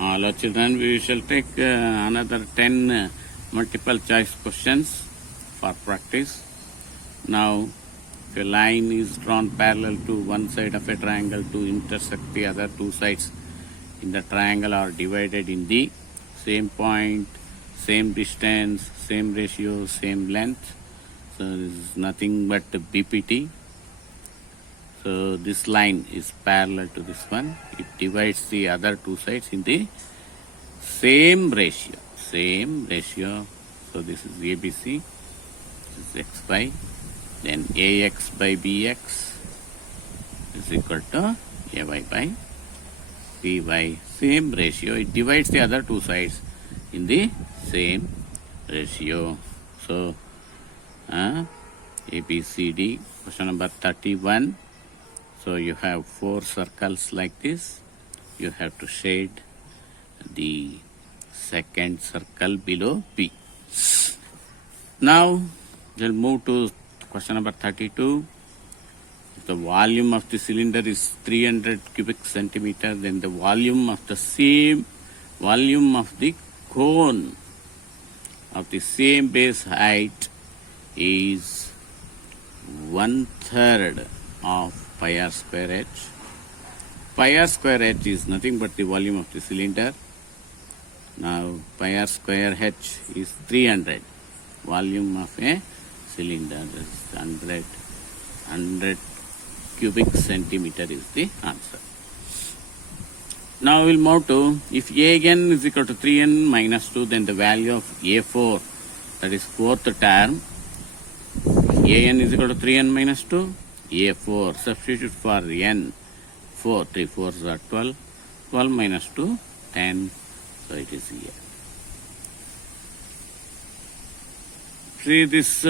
Hello children, we shall take another 10 multiple choice questions for practice. Now, if a line is drawn parallel to one side of a triangle to intersect the other two sides in the triangle are divided in the same point, same distance, same ratio, same length. So this is nothing but BPT. So this line is parallel to this one. It divides the other two sides in the same ratio. So this is ABC, this is XY. Then AX by BX is equal to AY by BY. Same ratio. It divides the other two sides in the same ratio. So ABCD. Question number 31. So you have 4 circles like this. You have to shade the second circle below P. Now we'll move to question number 32. If the volume of the cylinder is 300 cubic centimeter, then the volume of the same volume of the cone of the same base height is 1/3 of pi r square h. Pi r square h is nothing but the volume of the cylinder. Now pi r square h is 300. Volume of a cylinder is 100 cubic centimeter is the answer. Now we'll move to, if an is equal to 3n minus 2, then the value of a4, that is fourth term, an is equal to 3n minus 2, a4, substitute for n, 4, 3 4s are 12, 12 minus 2, 10, so it is here. See, this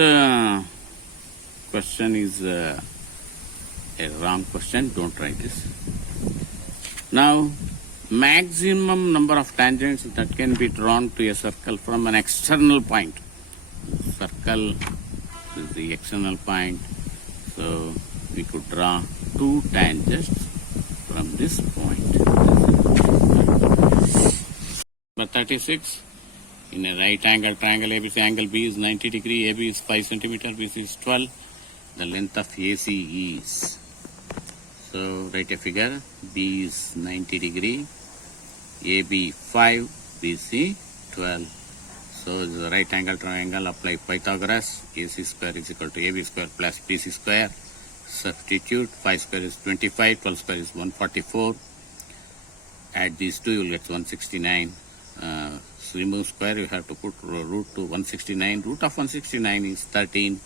question is a wrong question, don't try this. Now, maximum number of tangents that can be drawn to a circle from an external point. Circle is the external point, so we could draw 2 tangents from this point. Number 36, in a right angle triangle ABC, angle B is 90 degree, AB is 5 centimeter, BC is 12. The length of AC is, so write a figure, B is 90 degree, AB 5, BC 12. So the right angle triangle, apply Pythagoras, AC square is equal to AB square plus BC square. Substitute, 5 square is 25, 12 square is 144. Add these two, you will get 169. So remove square, you have to put root to 169. Root of 169 is 13.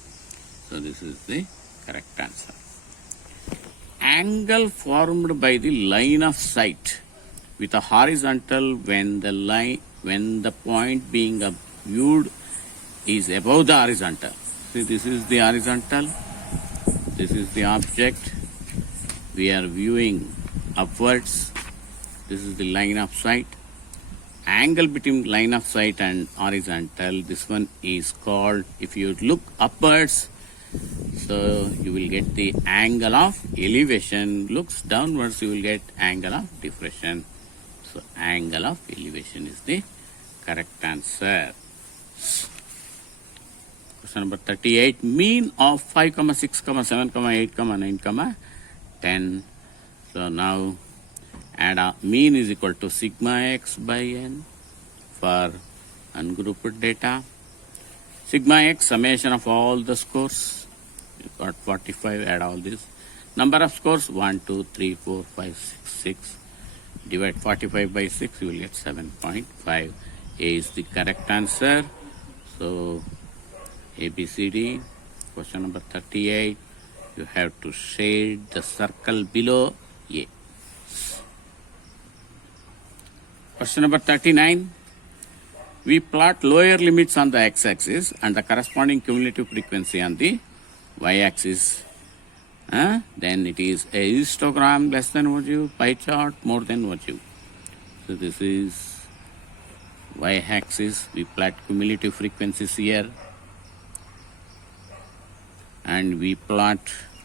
So this is the correct answer. Angle formed by the line of sight with a horizontal when the point being viewed is above the horizontal. See, this is the horizontal. This is the object. We are viewing upwards. This is the line of sight. Angle between line of sight and horizontal, this one is called, if you look upwards, so you will get the angle of elevation. Looks downwards, you will get angle of depression. So angle of elevation is the correct answer. Question number 38. Mean of 5, 6, 7, 8, 9, 10. So now add up. Mean is equal to sigma x by n for ungrouped data. Sigma x, summation of all the scores. You got 45, add all this. Number of scores, 1, 2, 3, 4, 5, 6, 6. Divide 45 by 6, you will get 7.5. A is the correct answer. So ABCD, question number 38, you have to shade the circle below A. Question number 39, we plot lower limits on the x-axis and the corresponding cumulative frequency on the y-axis. Then it is a histogram less than OGU, pie chart more than OGU. So this is y-axis, we plot cumulative frequencies here. And we plot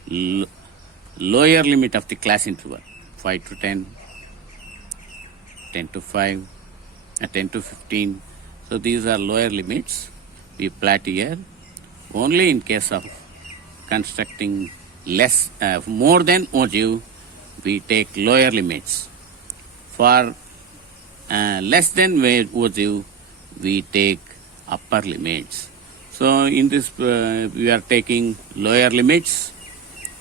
lower limit of the class interval, 5 to 10. 10 to 5, 10 to 15. So these are lower limits. We plot here. Only in case of constructing more than ogive, we take lower limits. For less than ogive, we take upper limits. So in this, we are taking lower limits.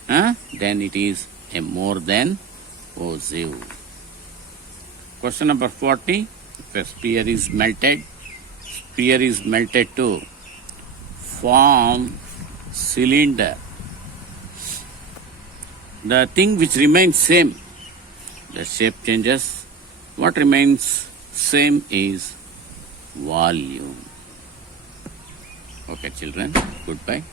Then it is a more than ogive. Question number 40. If a spear is melted to form cylinder. The thing which remains same, the shape changes. What remains same is volume. Okay, children, goodbye.